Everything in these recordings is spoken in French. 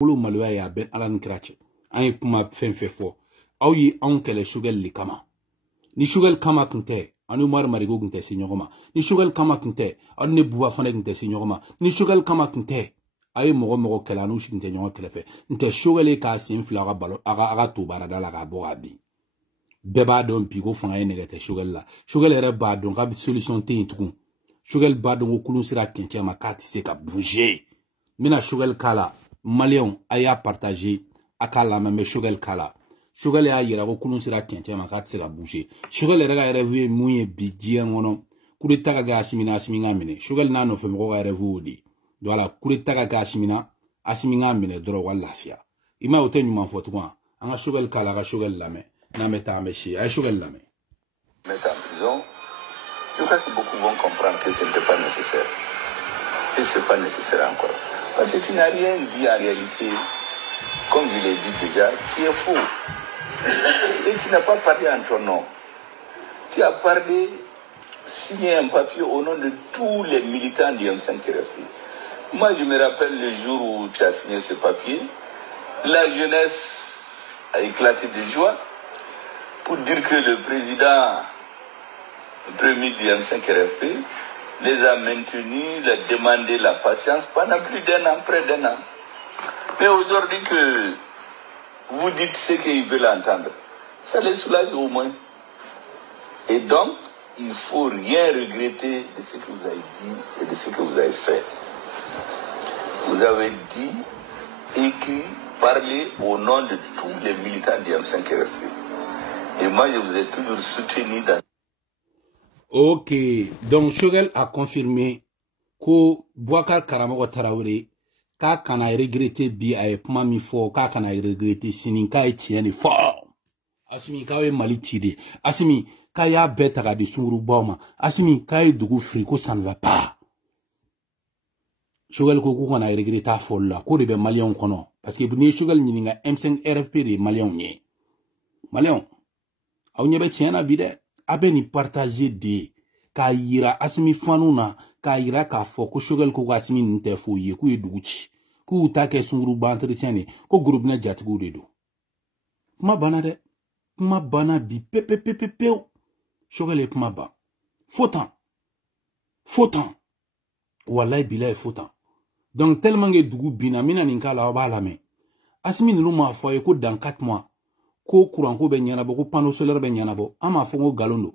bolo maloya ya ben alan krache ay puma fen fe fo aw yi ankele sugal li kama ni sugal kama kunte anu mar marigo kunte si nyogoma ni sugal kama kunte anu ne buwa fane kunte si nyogoma ni sugal kama kunte ay mogo kala anu shi kunte nyogo kelefe nte sugal ka sin flaga balo aga to barada la ga bo abi beba don pigo fanga negate sugal la sugal re ba don ka solution te tukun sugal ba don kulun sira kenke ma kati se ka bouger mina sugal kala Malion aya partager akala me sugal kala sugal ya yira ko kulun sira kenke ma kati se ka bouger sugal re ga revue muye bidie ngono kuri taga ga asimina mine sugal nano fe mo ga revue di voilà kuri taga ga asimina mine dro wala fia ima otenu man fotu kwa anga sugal kala ga sugal lame na meta meshi ay sugal lame mettre en prison. Je crois que beaucoup vont comprendre que ce n'était pas nécessaire. Et ce n'est pas nécessaire encore. Parce que tu n'as rien dit en réalité, comme je l'ai dit déjà, qui est faux. Et tu n'as pas parlé en ton nom. Tu as parlé, signé un papier au nom de tous les militants du M5 RFI. Moi, je me rappelle le jour où tu as signé ce papier, la jeunesse a éclaté de joie pour dire que le président, le premier du M5 RFP, les a maintenus, les a demandé la patience pendant plus d'un an, près d'un an. Mais aujourd'hui que vous dites ce qu'ils veulent entendre, ça les soulage au moins. Et donc, il ne faut rien regretter de ce que vous avez dit et de ce que vous avez fait. Vous avez dit, écrit, parlé au nom de tous les militants du M5 RFP. Et moi, je vous ai toujours soutenu dans... Ok, donc Choguel a confirmé que Bouakar Karamogo Traoré, ka kana regretté bi ay puma mi fo, ka kana regretté sinin ka etienne fort. Asimi ka we mali tide, asimi ka ya beta ga di sunguru boma, asimi ka e dugu friko ça ne va pas. Choguel ko kana regretté folla, ko de be malien kono parce que ni Choguel ni nga M5 RFP de malien ni. Malien aw nyebe tiena bide abe ni partager de ka yira asimi fanuna ka yira ka fo ko Choguel ko asimi nte fo ye ku eduguchi ku ta ke sunguru ba entretien ni ko groupe na jatigu de do kuma bana de kuma bana bi pepe Choguel e kuma ba fautant wallahi billahi fautant donc tellement que dugu bina mina ninkala ba la me asimi ni ma fo ye ko dans 4 mois ko courant ko be nyana bo ko panneau solaire be nyana bo ama fo ngo galondo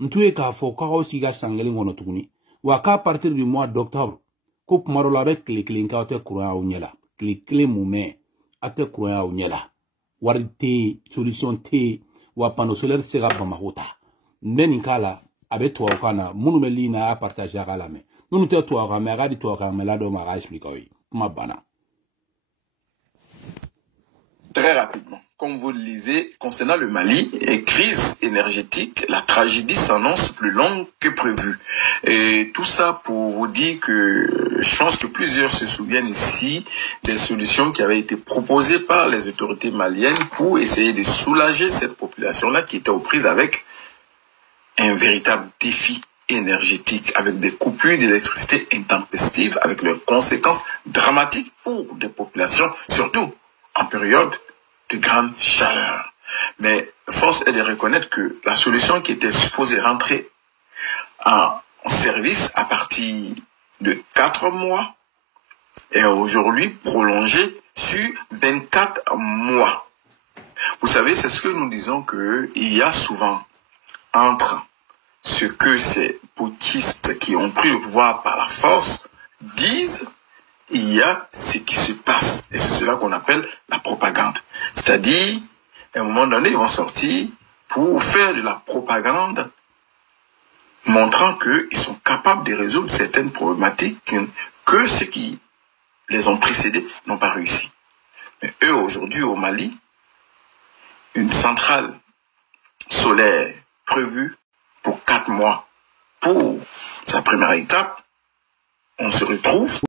ntuye ka fo ka o siga sangeli ngono tuguni wa ka partir du mois d'octobre ko pumaro la be kle nka te courant o nyela kle mume ate courant o nyela warite solution te wa panneau solaire se ga bamakota mbeni kala abe to kana munu me lina a partager kala me nunu te to ka me ga di to ka me la do ma ga expliquer wi ma bana. Très rapidement, comme vous le lisez, concernant le Mali, crise énergétique, la tragédie s'annonce plus longue que prévu. Et tout ça pour vous dire que je pense que plusieurs se souviennent ici des solutions qui avaient été proposées par les autorités maliennes pour essayer de soulager cette population-là qui était aux prises avec un véritable défi énergétique, avec des coupures d'électricité intempestives, avec leurs conséquences dramatiques pour des populations, surtout en période de grande chaleur. Mais force est de reconnaître que la solution qui était supposée rentrer en service à partir de 4 mois est aujourd'hui prolongée sur 24 mois. Vous savez, c'est ce que nous disons qu'il y a souvent entre ce que ces putschistes qui ont pris le pouvoir par la force disent, il y a ce qui se passe. Et c'est cela qu'on appelle la propagande. C'est-à-dire, à un moment donné, ils vont sortir pour faire de la propagande, montrant qu'ils sont capables de résoudre certaines problématiques que ceux qui les ont précédés n'ont pas réussi. Mais eux, aujourd'hui, au Mali, une centrale solaire prévue pour 4 mois pour sa première étape, on se retrouve